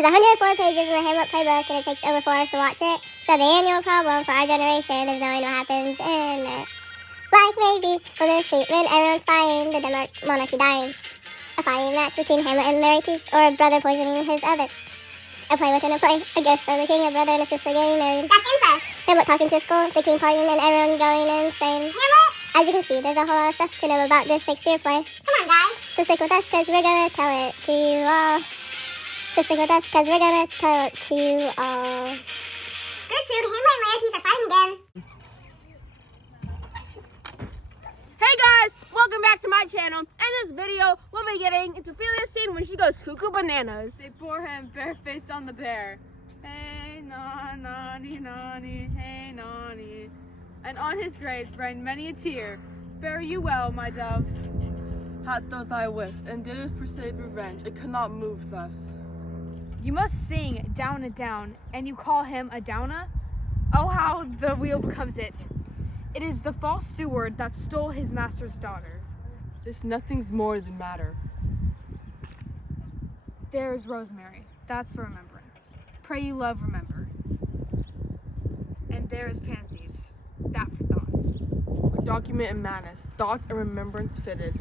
There's 104 pages in the Hamlet playbook, and it takes over 4 hours to watch it. So the annual problem for our generation is knowing what happens in it. Like maybe women's treatment, everyone's spying, the monarchy dying. A fighting match between Hamlet and Laertes, or a brother poisoning his other. A play within a play, a ghost of the king, a brother and a sister getting married. That's incest! Hamlet talking to school, the king partying, and everyone going insane. Hamlet! As you can see, there's a whole lot of stuff to know about this Shakespeare play. Come on, guys! So stick with us, because we're gonna tell it to you all. So stick with us, because we're gonna tell it to you all. Gertrude, Hamlet and Laertes are fighting again. Hey guys, welcome back to my channel. In this video, we'll be getting into Ophelia's scene when she goes cuckoo bananas. They bore him barefaced on the bear. Hey, nani, nani, hey, nani. And on his grave ran many a tear. Fare you well, my dove. Had thou thy wist, and didst presage revenge, it could not move thus. You must sing down and down, and you call him a downa? Oh, how the wheel becomes it. It is the false steward that stole his master's daughter. This nothing's more than matter. There is rosemary, that's for remembrance. Pray you love remember. And there is pansies, that for thoughts. For document and manus, thoughts and remembrance fitted.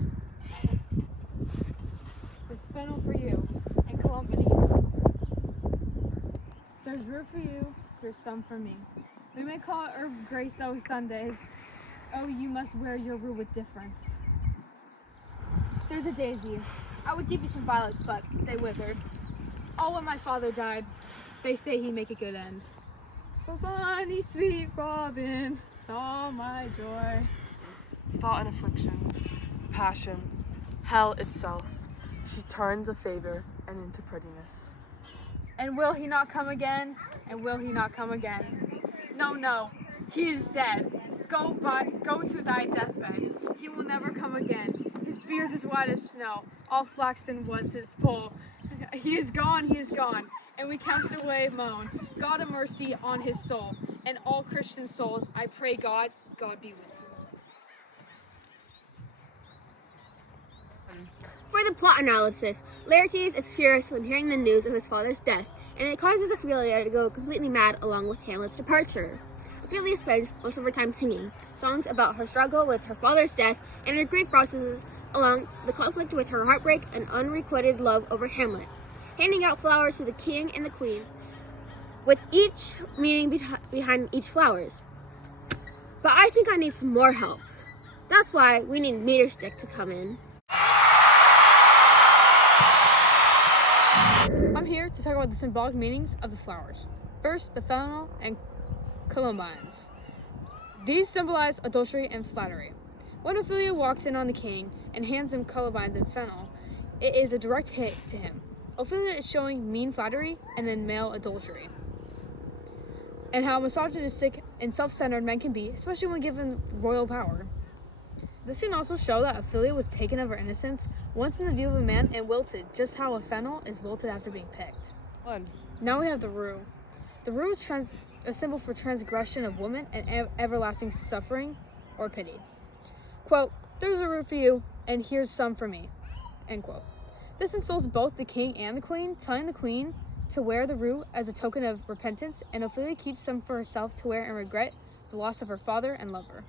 There's fennel for you, and columbines. There's rue for you, there's some for me. We may call it Herb Grey so Sundays. Oh, you must wear your rue with difference. There's a daisy. I would give you some violets, but they withered. All when my father died, they say he make a good end. So bonny sweet Robin, saw my joy. Thought and affliction, passion, hell itself. She turns a favor and into prettiness. And will he not come again? And will he not come again? No, no, he is dead. Go to thy deathbed. He will never come again. His beard is white as snow. All flaxen was his poll. He is gone, and we cast away moan. God have mercy on his soul, and all Christian souls, I pray God be with you. For the plot analysis, Laertes is furious when hearing the news of his father's death, and it causes Ophelia to go completely mad along with Hamlet's departure. Ophelia spends most of her time singing songs about her struggle with her father's death and her grief processes along the conflict with her heartbreak and unrequited love over Hamlet, handing out flowers to the king and the queen, with each meaning behind each flowers. But I think I need some more help. That's why we need Meter Stick to come in. I'm here to talk about the symbolic meanings of the flowers. First, the fennel and columbines. These symbolize adultery and flattery. When Ophelia walks in on the king and hands him columbines and fennel, it is a direct hit to him. Ophelia is showing mean flattery and then male adultery, and how misogynistic and self-centered men can be, especially when given royal power. This can also show that Ophelia was taken of her innocence once in the view of a man and wilted, just how a fennel is wilted after being picked. Now we have the rue. The rue is a symbol for transgression of woman and everlasting suffering or pity. Quote, there's a rue for you, and here's some for me. End quote. This insults both the king and the queen, telling the queen to wear the rue as a token of repentance, and Ophelia keeps some for herself to wear and regret the loss of her father and lover.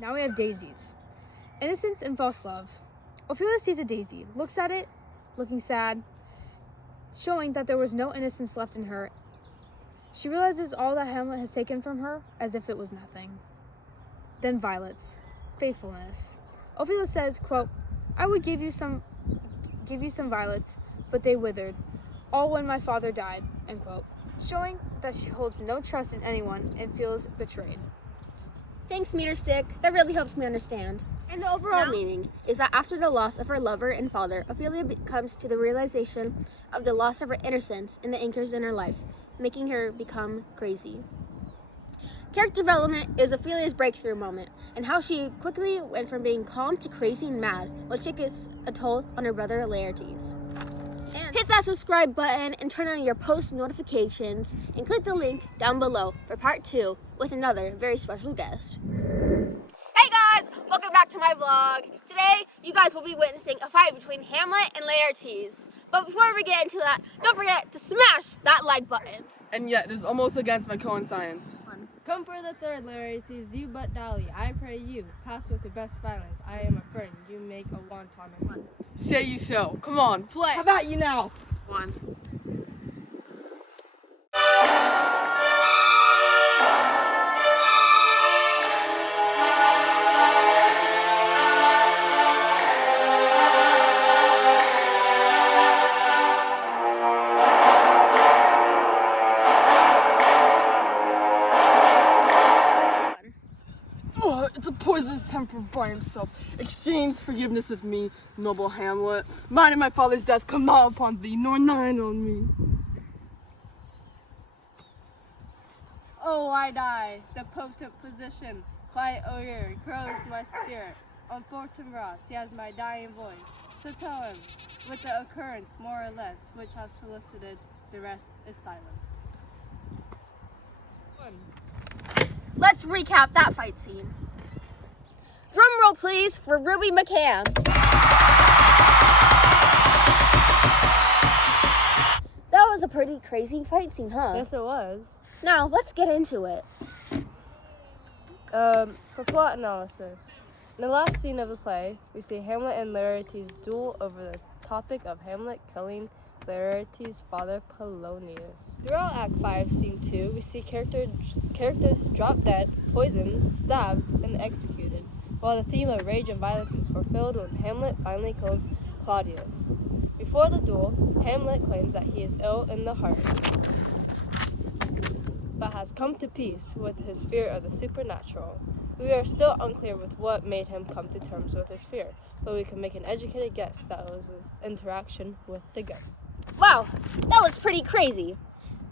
Now we have daisies. Innocence and false love. Ophelia sees a daisy, looks at it, looking sad, showing that there was no innocence left in her. She realizes all that Hamlet has taken from her as if it was nothing. Then violets. Faithfulness. Ophelia says, quote, I would give you some violets, but they withered, all when my father died, end quote, showing that she holds no trust in anyone and feels betrayed. Thanks, Meter Stick. That really helps me understand. And the overall meaning is that after the loss of her lover and father, Ophelia comes to the realization of the loss of her innocence and the anchors in her life, making her become crazy. Character development is Ophelia's breakthrough moment, and how she quickly went from being calm to crazy and mad, which takes a toll on her brother Laertes. And hit that subscribe button and turn on your post notifications, and click the link down below for part 2 with another very special guest. Hey guys, welcome back to my vlog. Today, you guys will be witnessing a fight between Hamlet and Laertes. But before we get into that, don't forget to smash like button. And yet it is almost against my conscience. Come for the third, Laertes, you but dally. I pray you, pass with the best violence. I am a friend, you make a wanton of me. Say you so. Come on, play. How about you now? One. Oh, it's a poisonous temper by himself. Exchange forgiveness with me, noble Hamlet. Mine and my father's death come not upon thee, nor thine on me. Oh, I die, the potent physician. By O'Ear, crows my spirit. On Fortinbras, he has my dying voice. So tell him, with the occurrence, more or less, which has solicited, the rest is silence. Let's recap that fight scene. Drum roll, please, for Ruby McCann. That was a pretty crazy fight scene, huh? Yes, it was. Now, let's get into it. For plot analysis. In the last scene of the play, we see Hamlet and Laertes duel over the topic of Hamlet killing Laertes' father Polonius. Throughout Act 5, Scene 2, we see characters drop dead, poisoned, stabbed, and executed, while the theme of rage and violence is fulfilled when Hamlet finally kills Claudius. Before the duel, Hamlet claims that he is ill in the heart, but has come to peace with his fear of the supernatural. We are still unclear with what made him come to terms with his fear, but we can make an educated guess that it was his interaction with the ghosts. Wow, that was pretty crazy.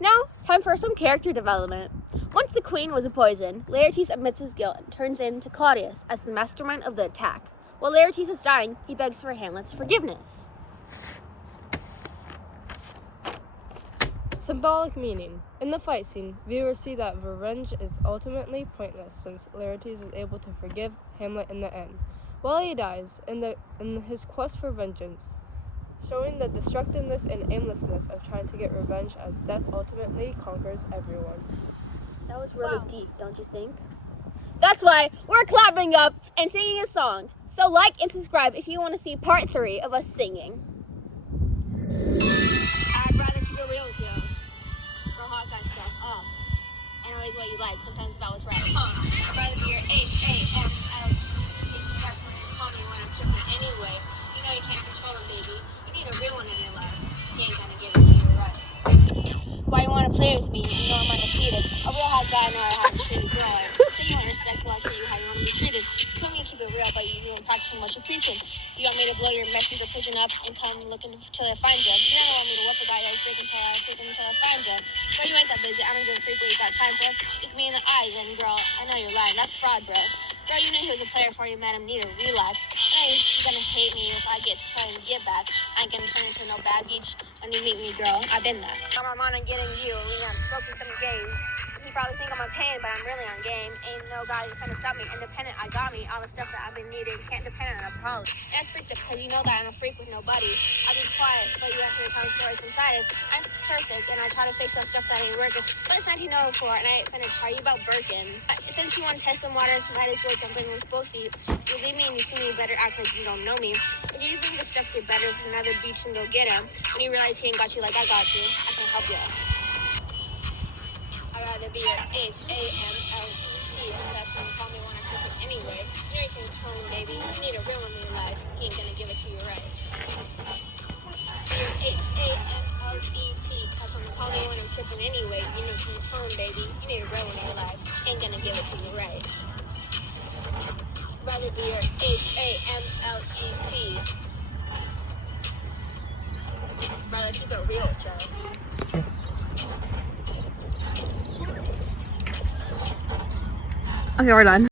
Now, time for some character development. Once the queen was poisoned, Laertes admits his guilt and turns in to Claudius as the mastermind of the attack. While Laertes is dying, he begs for Hamlet's forgiveness. Symbolic meaning. In the fight scene, viewers see that revenge is ultimately pointless since Laertes is able to forgive Hamlet in the end, while he dies in his quest for vengeance, showing the destructiveness and aimlessness of trying to get revenge as death ultimately conquers everyone. That was really deep, don't you think? That's why we're clapping up and singing a song. So like and subscribe if you want to see part 3 of us singing. I'd rather keep it real with you. For hot guy stuff, and always what you like, sometimes about what's right, I'd rather be your H-A-M-L-E-T. That's when you call me when I'm tripping anyway. You know you can't control them, baby. You need a real one in your life. He ain't gonna give it to you, right? Why you wanna play with me? You know I'm undefeated. A real hot guy, know how to treat a girl. So you want respect, well, I'll show you how you wanna be treated. You want me to keep it real, but you don't practice so much of preaching. You want me to blow your messenger pigeon up and come looking till I find you. You never want me to whip a guy out freaking until I find you. Girl, you ain't that busy. I don't give a freak what you got time for. Look me in the eyes, and girl, I know you're lying. That's fraud, bro. Girl, you know he was a player for you, man. I need to relax. I know you're gonna hate me if I get to play and get back. I ain't gonna turn into no bad beach when you meet me, girl. I've been there. I'm on getting you. I'm smoking some games. You probably think I'm on pain, but I'm really on game. Ain't no guy that's gonna stop me. Independent, I got me. All the stuff that I've been needing. Can't depend on a problem. And that's freaked up because you know that I'm a freak with nobody. I'll be quiet, but you have to tell me stories inside it. I'm perfect, and I try to fix that stuff that ain't working. But it's 1904, and I ain't finna tell you about Birkin. Since you want to test some waters, might as well jump in with both feet. If you leave me and you see me, you better act like you don't know me. If you think this stuff get better, pick another beach and go get him. When you realize he ain't got you like I got you, I can help you. I'd rather be your H-A-M-L-E-T, and that's when you call me when I'm tripping anyway. You know you can control him, baby. You need a real one in your life. He ain't gonna give it to you right. Your H-A-M-L-E-T, that's when you call me when I'm tripping anyway. You know you can control him, baby. You need a real one in your life. He ain't gonna give it to you right. Rather be your H-A-M-L-E-T. Rather keep it real, child. Okay, we're done.